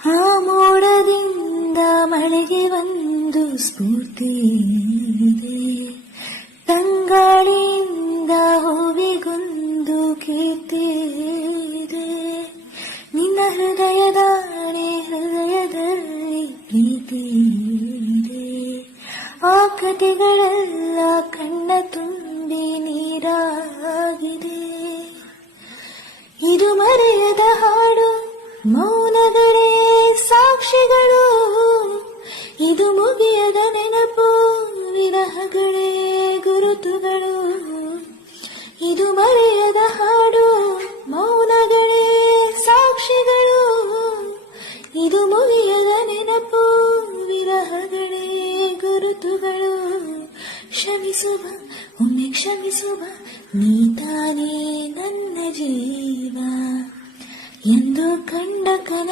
ಆ ಮೋಡದಿಂದ ಮಳೆಗೆ ಒಂದು ಸ್ಫೂರ್ತಿ ಇದೆ, ತಂಗಾಳಿಯಿಂದ ಹೂವಿಗೊಂದು ಕೀರ್ತಿ ಇದೆ. ನಿನ್ನ ಹೃದಯದಲ್ಲಿ ಪ್ರೀತಿ ಇದೆ, ಆ ಕಥೆಗಳೆಲ್ಲ ಕಣ್ಣ ತುಂಬಿ ನೀರಾಗಿದೆ. ಇದು ಮರೆಯದ ಹಾಡು, ಮೌನಗಳೇ ಸಾಕ್ಷಿಗಳು, ಇದು ಮುಗಿಯದ ನೆನಪು, ವಿರಹಗಳೇ ಗುರುತುಗಳು. ಇದು ಮರೆಯದ ಹಾಡು, ಮೌನಗಳೇ ಸಾಕ್ಷಿಗಳು, ಇದು ಮುಗಿಯದ ನೆನಪು, ವಿರಹಗಳೇ ಗುರುತುಗಳು. ಕ್ಷಮಿಸುವ ಒಮ್ಮೆ ಕ್ಷಮಿಸುವ, ನೀ ತಾನೇ ನನ್ನ ಜೀವ ಎಂದು ಕಂಡ ಕನ